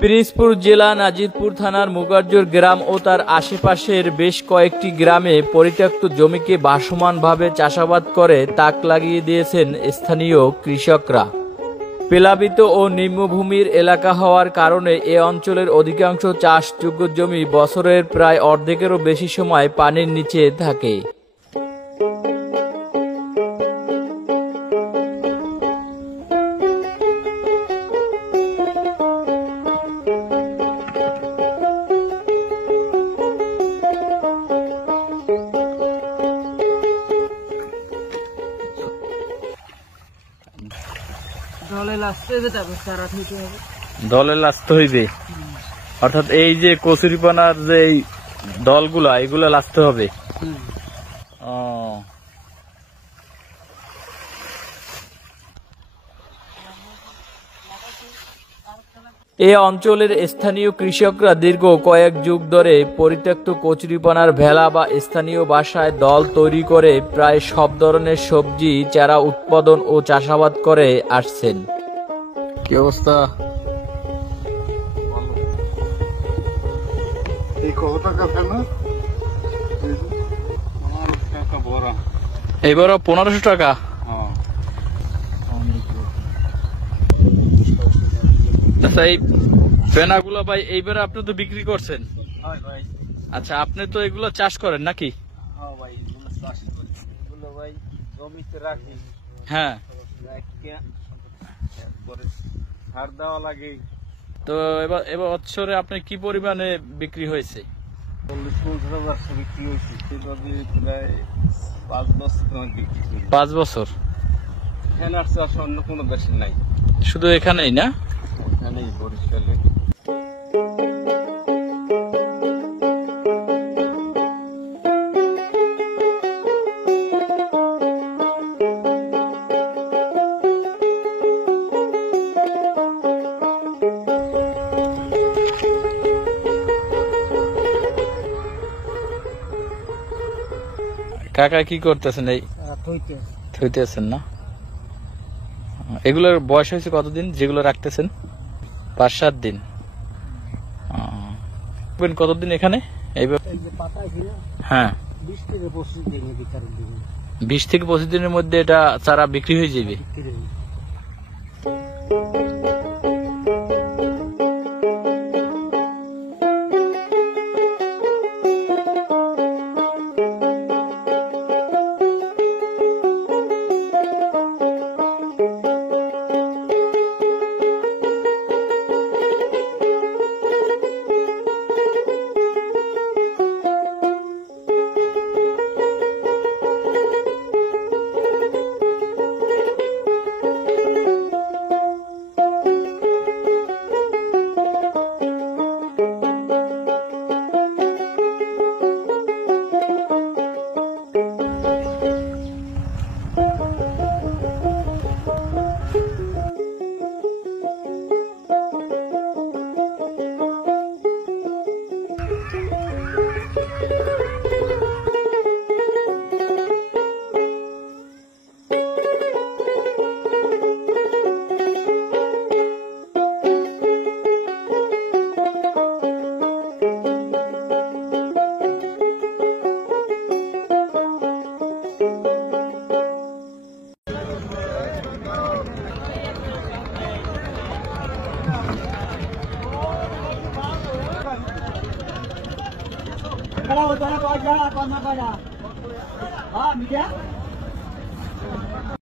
পিরোজপুর জেলা নাজিরপুর থানার মুগারজোর গ্রাম ও তার আশেপাশের বেশ কয়েকটি গ্রামে পরিত্যক্ত জমিকে ভাসমানভাবে চাষাবাদ করে তাক লাগিয়ে দিয়েছেন স্থানীয় কৃষকরা। প্লাবিত ও নিম্নভূমির এলাকা হওয়ার কারণে এ অঞ্চলের অধিকাংশ চাষযোগ্য জমি বছরের প্রায় অর্ধেকেরও বেশি সময় পানির নিচে থাকে। দলে লাস্তে হইবে, অর্থাৎ এই যে কচুরিপানার যে দলগুলা এগুলা লাস্তে হবে। এ অঞ্চলের স্থানীয় কৃষকরা দীর্ঘ কয়েক যুগ ধরে পরিত্যক্ত কচুরিপানার ভেলা বা স্থানীয় ভাষায় দল তৈরি করে প্রায় সব ধরনের সবজি চারা উৎপাদন ও চাষাবাদ করে আসছেন। কি অবস্থা? এবারও 1500 টাকা। আচ্ছা, এই পেনাগুলো ভাই এইবারে আপনি তো বিক্রি করছেন? আচ্ছা, আপনি তো এগুলো চাষ করেন নাকি? হ্যাঁ, সার দেওয়া লাগে। তো এবার বছরে আপনার কি পরিমাণে বিক্রি হয়েছে? 40-50 বিক্রি হয়েছে। 5 বছর। এখানে আসছে, অন্য কোনো দেশের নাই, শুধু এখানেই না? এখানেই বরিশালে। কাকা কি করতেছেন? এই থইতেছেন না? এগুলোর বয়স হয়েছে কতদিন যেগুলো রাখতেছেন? 5-7 দিন। কতদিন এখানে? হ্যাঁ, 20 থেকে 25 দিনের মধ্যে এটা চারা বিক্রি হয়ে যাবে।